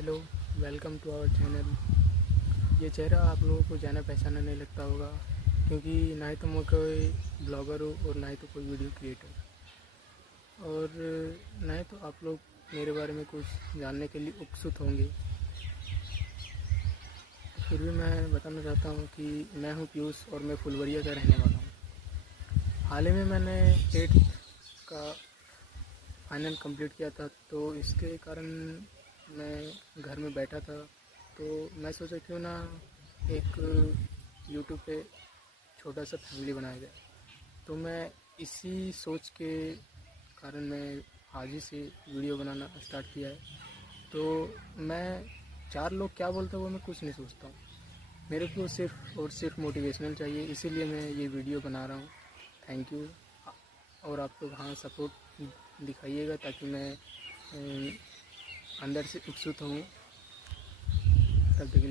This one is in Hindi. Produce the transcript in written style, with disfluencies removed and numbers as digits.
Hello, welcome to our channel. ये चेहरा आप लोगों को जाना पहचाना नहीं लगता होगा, क्योंकि ना ही तो मैं कोई ब्लॉगर हूँ और ना ही तो कोई वीडियो क्रिएटर, और ना ही तो आप लोग मेरे बारे में कुछ जानने के लिए उत्सुक होंगे। फिर भी मैं बताना चाहता हूँ कि मैं हूँ पीयूष और मैं फुलवरिया का रहने वाला हूँ। हाल ही में मैंने 8th का फाइनल कंप्लीट किया था, तो इसके कारण मैं घर में बैठा था, तो मैं सोचा क्यों ना एक यूट्यूब पे छोटा सा फैमिली बनाया जाए। तो मैं इसी सोच के कारण मैं आज ही से वीडियो बनाना स्टार्ट किया है। तो मैं चार लोग क्या बोलते हैं वो मैं कुछ नहीं सोचता हूँ, मेरे को सिर्फ और सिर्फ मोटिवेशनल चाहिए, इसीलिए मैं ये वीडियो बना रहा हूँ। Thank you. और आप लोग हाँ सपोर्ट दिखाइएगा ताकि मैं अंदर से उत्सुक हूँ। तब तक के लिए